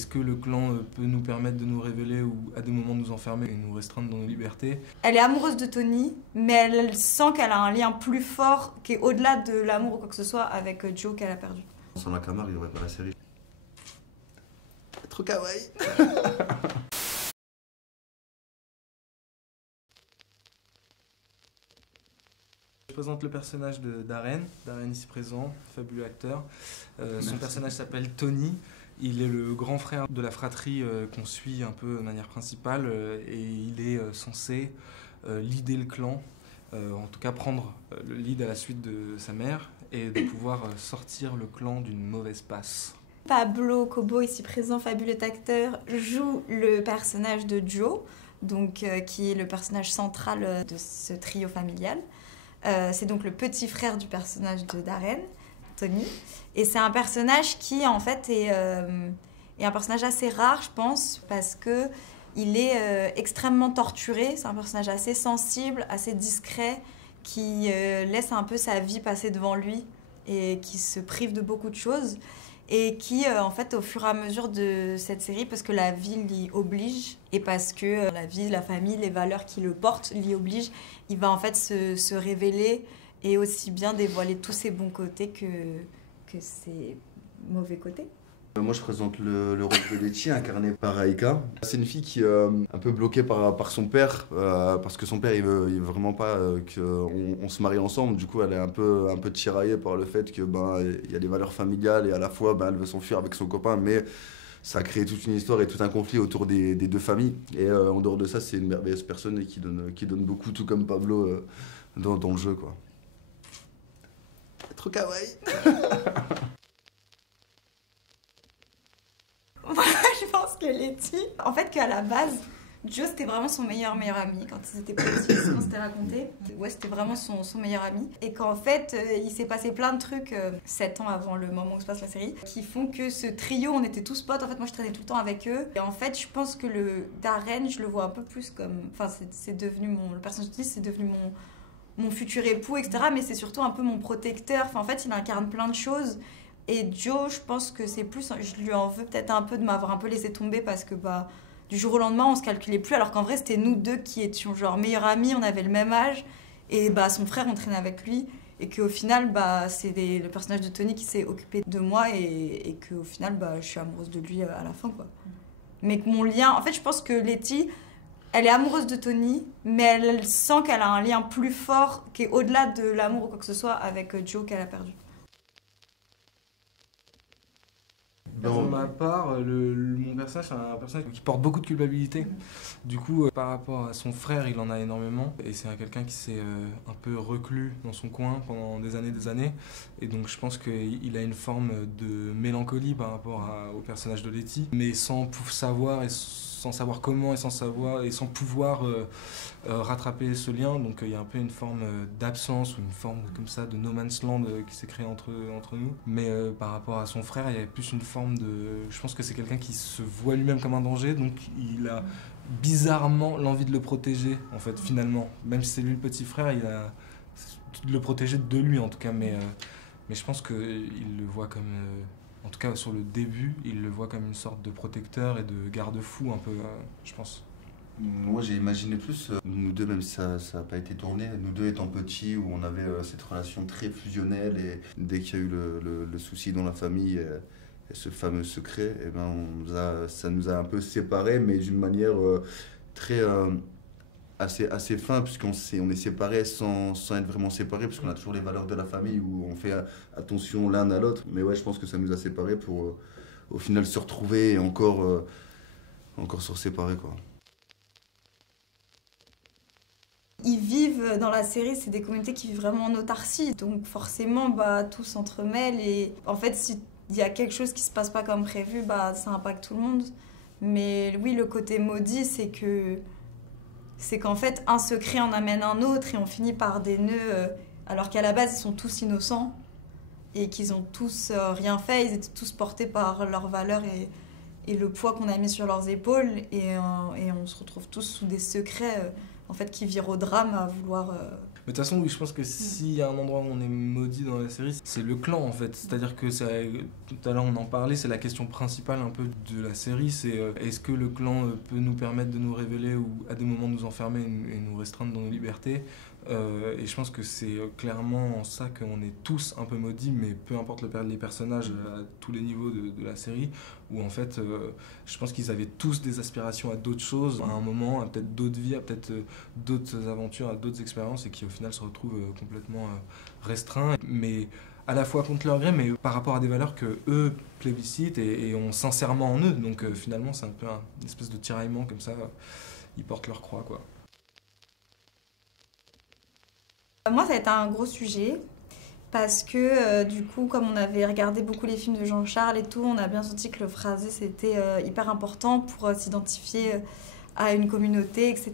Est-ce que le clan peut nous permettre de nous révéler ou à des moments nous enfermer et nous restreindre dans nos libertés? Elle est amoureuse de Tony, mais elle sent qu'elle a un lien plus fort qui est au-delà de l'amour ou quoi que ce soit avec Joe qu'elle a perdu. Sans la Camargue, il n'y aurait pas la série. Trop kawaii. Je présente le personnage d'Aren ici présent, fabuleux acteur. Son personnage s'appelle Tony. Il est le grand frère de la fratrie qu'on suit un peu de manière principale et il est censé leader le clan, en tout cas prendre le lead à la suite de sa mère et de pouvoir sortir le clan d'une mauvaise passe. Pablo Cobo, ici présent, fabuleux acteur, joue le personnage de Joe, donc, qui est le personnage central de ce trio familial. C'est donc le petit frère du personnage de Darren, Tony. Et c'est un personnage qui, en fait, est un personnage assez rare, je pense, parce qu'il est extrêmement torturé. C'est un personnage assez sensible, assez discret, qui laisse un peu sa vie passer devant lui et qui se prive de beaucoup de choses. Et qui, en fait, au fur et à mesure de cette série, parce que la vie l'y oblige, et parce que la vie, la famille, les valeurs qui le portent l'y obligent, il va en fait se révéler et aussi bien dévoiler tous ses bons côtés que ses mauvais côtés. Moi je présente le rôle de Letty, incarné par Aïka. C'est une fille qui est un peu bloquée par son père, parce que son père il veut vraiment pas qu'on se marie ensemble. Du coup elle est un peu tiraillée par le fait que y a des valeurs familiales et à la fois elle veut s'enfuir avec son copain, mais ça a créé toute une histoire et tout un conflit autour des deux familles. Et en dehors de ça, c'est une merveilleuse personne qui donne beaucoup, tout comme Pablo dans le jeu, quoi. Trop kawaii. Je pense que Letty, en fait, qu'à la base, Joe c'était vraiment son meilleur ami quand ils étaient petits, on s'était raconté. Ouais, c'était vraiment son meilleur ami. Et qu'en fait, il s'est passé plein de trucs 7 ans avant le moment où se passe la série qui font que ce trio, on était tous potes. En fait, moi je traînais tout le temps avec eux. Et en fait, je pense que le Darren, je le vois un peu plus comme. Enfin, c'est devenu le personnage de c'est devenu mon futur époux, etc. Mais c'est surtout un peu mon protecteur. Enfin, en fait, il incarne plein de choses. Et Joe, je pense que c'est plus. Je lui en veux peut-être un peu de m'avoir un peu laissé tomber parce que du jour au lendemain, on se calculait plus. Alors qu'en vrai, c'était nous deux qui étions genre meilleurs amis, on avait le même âge. Et son frère, on traînait avec lui. Et qu'au final, c'est le personnage de Tony qui s'est occupé de moi. Et qu'au final, je suis amoureuse de lui à la fin, quoi. Mais que mon lien. En fait, je pense que Letty, elle est amoureuse de Tony, mais elle sent qu'elle a un lien plus fort qui est au-delà de l'amour ou quoi que ce soit avec Joe qu'elle a perdu. Pour ma part, mon personnage, c'est un personnage qui porte beaucoup de culpabilité. Du coup, par rapport à son frère, il en a énormément. Et c'est quelqu'un qui s'est un peu reclus dans son coin pendant des années. Et donc je pense qu'il a une forme de mélancolie par rapport au personnage de Letty. Mais sans savoir comment et sans pouvoir rattraper ce lien. Donc il y a un peu une forme d'absence ou une forme comme ça de no man's land qui s'est créée entre nous. Mais par rapport à son frère, il y a plus une forme je pense que c'est quelqu'un qui se voit lui-même comme un danger, donc il a bizarrement l'envie de le protéger, en fait, finalement. Même si c'est lui le petit frère, il a de le protéger de lui, en tout cas. Mais je pense qu'il le voit comme... en tout cas, sur le début, il le voit comme une sorte de protecteur et de garde-fou, un peu, je pense. Moi j'ai imaginé plus, nous deux, même si ça n'a pas été tourné, nous deux étant petits, où on avait cette relation très fusionnelle, et dès qu'il y a eu le souci dans la famille, et ce fameux secret, ça nous a un peu séparés, mais d'une manière assez fin, puisqu'on est séparés sans être vraiment séparés, parce qu'on a toujours les valeurs de la famille, où on fait attention l'un à l'autre. Mais ouais, je pense que ça nous a séparés pour au final se retrouver et encore se séparer, quoi. Ils vivent dans la série, c'est des communautés qui vivent vraiment en autarcie. Donc forcément, tout s'entremêle. Et en fait, s'il y a quelque chose qui se passe pas comme prévu, ça impacte tout le monde. Mais oui, le côté maudit, c'est qu'en fait, un secret en amène un autre et on finit par des nœuds, alors qu'à la base, ils sont tous innocents et qu'ils ont tous rien fait. Ils étaient tous portés par leurs valeurs et le poids qu'on a mis sur leurs épaules. Et on se retrouve tous sous des secrets... en fait, qui vire au drame à vouloir... toute façon, oui, je pense que s'il y a un endroit où on est maudit dans la série, c'est le clan en fait. C'est-à-dire que tout à l'heure on en parlait, c'est la question principale un peu de la série, c'est est-ce que le clan peut nous permettre de nous révéler ou à des moments nous enfermer et nous restreindre dans nos libertés. Et je pense que c'est clairement en ça qu'on est tous un peu maudits, mais peu importe les personnages à tous les niveaux de la série, où en fait, je pense qu'ils avaient tous des aspirations à d'autres choses, à un moment, à peut-être d'autres vies, à peut-être d'autres aventures, à d'autres expériences, et qui au final se retrouvent complètement restreints, mais à la fois contre leur gré, mais par rapport à des valeurs que eux plébiscitent et ont sincèrement en eux. Donc finalement, c'est un peu une espèce de tiraillement comme ça, ils portent leur croix, quoi. Moi, ça a été un gros sujet parce que du coup, comme on avait regardé beaucoup les films de Jean-Charles et tout, on a bien senti que le phrasé c'était hyper important pour s'identifier à une communauté, etc.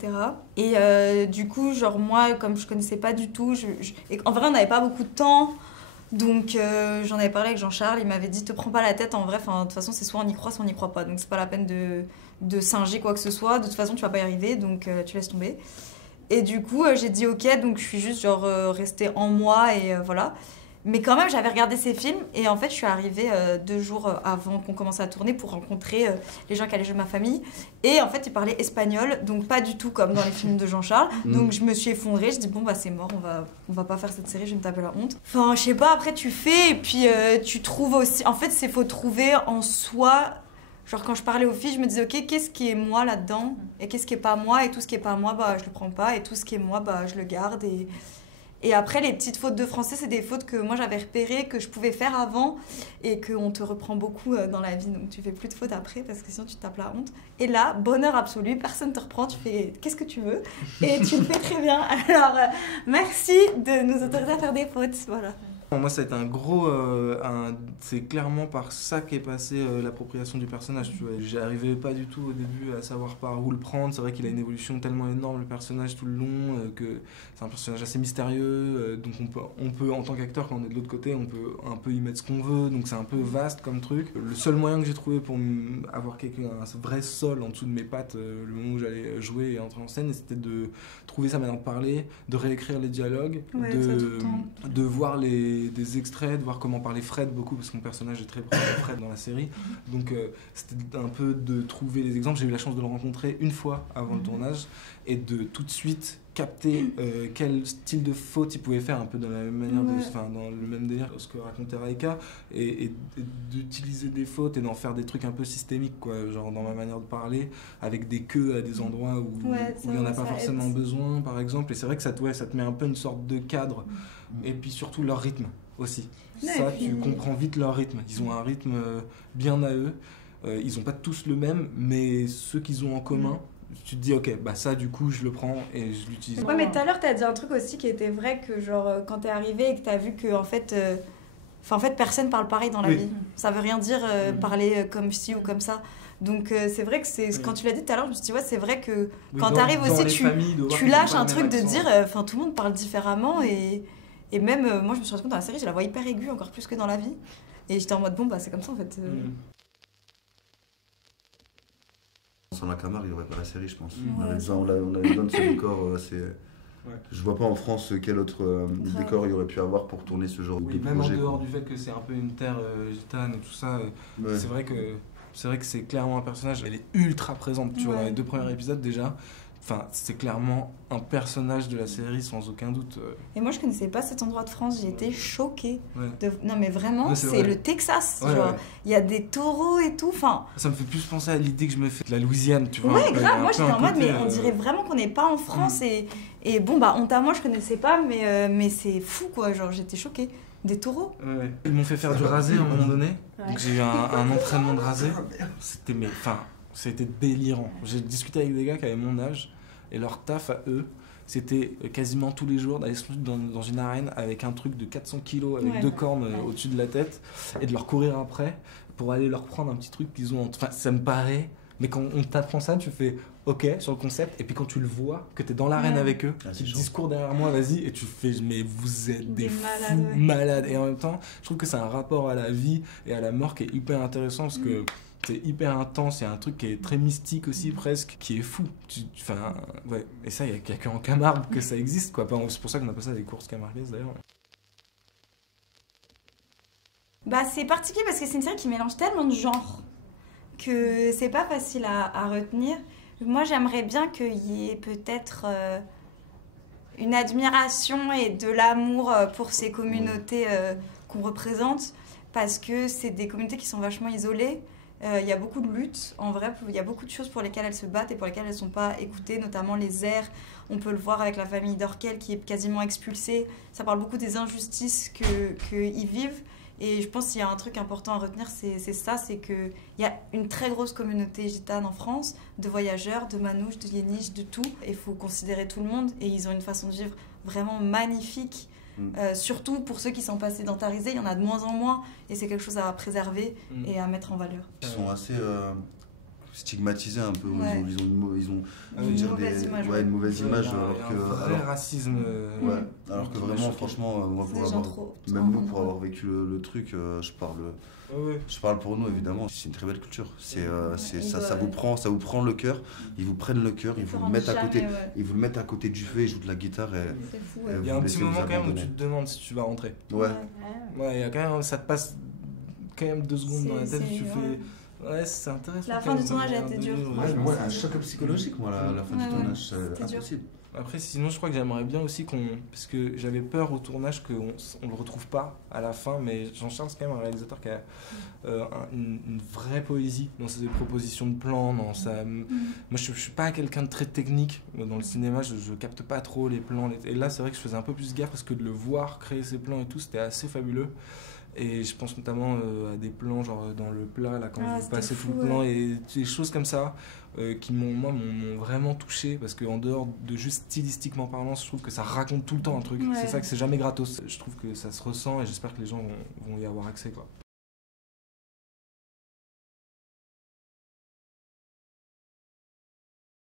Et du coup, genre moi, comme je connaissais pas du tout, et en vrai, on n'avait pas beaucoup de temps. Donc j'en avais parlé avec Jean-Charles, il m'avait dit te prends pas la tête, en vrai, de toute façon c'est soit on y croit, soit on n'y croit pas, donc c'est pas la peine de singer quoi que ce soit, de toute façon tu vas pas y arriver, donc tu laisses tomber. Et du coup j'ai dit ok, donc je suis juste genre restée en moi et voilà. Mais quand même j'avais regardé ces films et en fait je suis arrivée 2 jours avant qu'on commence à tourner pour rencontrer les gens qui allaient jouer ma famille. Et en fait ils parlaient espagnol, donc pas du tout comme dans les films de Jean-Charles. Donc je me suis effondrée, je dis bon bah c'est mort, on va pas faire cette série, je vais me taper la honte. Enfin je sais pas, après tu fais et puis tu trouves aussi, en fait c'est faut trouver en soi. Genre quand je parlais aux filles, je me disais ok, qu'est-ce qui est moi là-dedans et qu'est-ce qui est pas moi, et tout ce qui est pas moi bah je le prends pas, et tout ce qui est moi bah je le garde. Et après, les petites fautes de français, c'est des fautes que moi j'avais repérées, que je pouvais faire avant et qu'on te reprend beaucoup dans la vie. Donc tu fais plus de fautes après parce que sinon tu te tapes la honte. Et là, bonheur absolu, personne te reprend, tu fais qu'est-ce que tu veux et tu le fais très bien. Alors merci de nous autoriser à faire des fautes. Voilà. Moi, ça a été un gros. C'est clairement par ça qu'est passée l'appropriation du personnage. Tu vois. J'arrivais pas du tout au début à savoir par où le prendre. C'est vrai qu'il a une évolution tellement énorme, le personnage, tout le long, que c'est un personnage assez mystérieux. Donc, on peut, en tant qu'acteur, quand on est de l'autre côté, on peut un peu y mettre ce qu'on veut. Donc, c'est un peu vaste comme truc. Le seul moyen que j'ai trouvé pour avoir un vrai sol en dessous de mes pattes, le moment où j'allais jouer et entrer en scène, c'était de trouver sa manière de parler, de réécrire les dialogues, Ouais, de voir des extraits, de voir comment parlait Fred beaucoup, parce que mon personnage est très proche de Fred dans la série. Donc c'était un peu de trouver les exemples. J'ai eu la chance de le rencontrer une fois avant le tournage et de tout de suite capter quel style de faute il pouvait faire, un peu dans la même manière, dans le même délire que ce que racontait Raika, et d'utiliser des fautes et d'en faire des trucs un peu systémiques, quoi, genre dans ma manière de parler, avec des queues à des endroits où il n'y en a pas forcément besoin, par exemple. Et c'est vrai que ça te met un peu une sorte de cadre, et puis surtout leur rythme aussi. Ça, tu comprends vite leur rythme. Ils ont un rythme bien à eux. Ils n'ont pas tous le même, mais ceux qu'ils ont en commun, tu te dis ok, bah ça du coup je le prends et je l'utilise. Ouais, mais tout à l'heure t'as dit un truc aussi qui était vrai, que genre quand t'es arrivé et que t'as vu que en fait personne parle pareil dans la vie. Ça veut rien dire parler comme ci ou comme ça. Donc c'est vrai que quand tu l'as dit tout à l'heure, je me suis dit ouais, c'est vrai que quand t'arrives aussi tu lâches un truc de dire tout le monde parle différemment, et même moi je me suis rendu compte dans la série, j'ai la voix hyper aiguë encore plus que dans la vie, et j'étais en mode bon bah c'est comme ça en fait. Sans la caméra, il n'y aurait pas la série, je pense. On avait besoin de ce décor. Je vois pas en France quel autre décor il y aurait pu avoir pour tourner ce genre de projet. Même en dehors du fait que c'est un peu une terre gitane et tout ça, c'est vrai que c'est clairement un personnage. Elle est ultra présente, tu vois, dans les 2 premiers épisodes déjà. Enfin, c'est clairement un personnage de la série sans aucun doute. Et moi, je connaissais pas cet endroit de France, j'ai été choquée. Non, mais vraiment, c'est le Texas. Il y a des taureaux et tout. Enfin, ça me fait plus penser à l'idée que je me fais de la Louisiane, tu vois. Ouais, grave. Moi, j'étais en mode, mais on dirait vraiment qu'on n'est pas en France. Et bon, bah, honte à moi, je connaissais pas, mais c'est fou, quoi. Genre, j'étais choquée. Des taureaux. Ils m'ont fait faire du rasé à un moment donné. Donc, j'ai eu un entraînement de rasé. C'était délirant. J'ai discuté avec des gars qui avaient mon âge. Et leur taf à eux, c'était quasiment tous les jours d'aller se mettre dans une arène avec un truc de 400 kilos avec 2 cornes au-dessus de la tête et de leur courir après pour aller leur prendre un petit truc qu'ils ont. Enfin, ça me paraît. Mais quand on t'apprend ça, tu fais ok sur le concept, et puis quand tu le vois, que t'es dans l'arène avec eux, Ah, tu c'est chaud. discours derrière moi, vas-y, et tu fais mais vous êtes des fous malades, ouais. malades. Et en même temps, je trouve que c'est un rapport à la vie et à la mort qui est hyper intéressant parce que c'est hyper intense, il y a un truc qui est très mystique aussi presque, qui est fou. Enfin, ouais. Et ça, il n'y a qu'en Camargue que ça existe, quoi. Enfin, c'est pour ça qu'on appelle ça des courses camarguaises d'ailleurs. Bah, c'est particulier parce que c'est une série qui mélange tellement de genres que c'est pas facile à retenir. Moi, j'aimerais bien qu'il y ait peut-être une admiration et de l'amour pour ces communautés qu'on représente, parce que c'est des communautés qui sont vachement isolées. Il y a beaucoup de luttes, en vrai, il y a beaucoup de choses pour lesquelles elles se battent et pour lesquelles elles ne sont pas écoutées, notamment les airs. On peut le voir avec la famille d'Orkel qui est quasiment expulsée. Ça parle beaucoup des injustices qu'ils vivent. Et je pense qu'il y a un truc important à retenir, c'est ça, c'est qu'il y a une très grosse communauté gitane en France, de voyageurs, de manouches, de yéniches, de tout. Il faut considérer tout le monde et ils ont une façon de vivre vraiment magnifique. Surtout pour ceux qui sont pas sédentarisés, il y en a de moins en moins et c'est quelque chose à préserver et à mettre en valeur. Ils sont assez stigmatisés un peu, Ouais. ils ont Une mauvaise image, une mauvaise image, Il y a alors un que vrai racisme. ouais, alors que qui m'a vraiment choqué. franchement moi C'est pour des gens avoir, trop même nous en pour mode. avoir vécu le truc, Ouais. je parle pour nous évidemment, c'est une très belle culture, Ils ça doivent- vous prend le cœur, ils vous prennent le cœur, ils se vous le rendent mettent à côté, jamais, ouais. ils vous le mettent à côté du feu, ils jouent de la guitare et C'est fou, Et ouais. Il y a vous un laissez petit moment vous quand même où abandonner. tu te demandes si tu vas rentrer. ouais. Ouais, il y a quand même, ça te passe quand même 2 secondes dans la tête, tu ouais. fais. Ouais, c'est intéressant. La quand fin même du tournage a de été regarder, dure, ouais. franchement. Moi, un choc psychologique, moi, la fin Ouais, du ouais. tournage, C'était c'est dur. impossible. Après, sinon, je crois que j'aimerais bien aussi parce que j'avais peur au tournage qu'on le retrouve pas à la fin, mais Jean-Charles, c'est quand même un réalisateur qui a une vraie poésie dans ses propositions de plans, dans sa. Moi, je suis pas quelqu'un de très technique dans le cinéma, je capte pas trop les plans. Et là, c'est vrai que je faisais un peu plus gaffe parce que de le voir créer ses plans et tout, c'était assez fabuleux. Et je pense notamment à des plans genre dans le plat, là, quand vous c'était passez fou, tout le plan, et des choses comme ça qui m'ont vraiment touché, parce qu'en dehors de juste stylistiquement parlant, je trouve que ça raconte tout le temps un truc. Ouais. C'est ça, que c'est jamais gratos. Je trouve que ça se ressent et j'espère que les gens vont y avoir accès, quoi.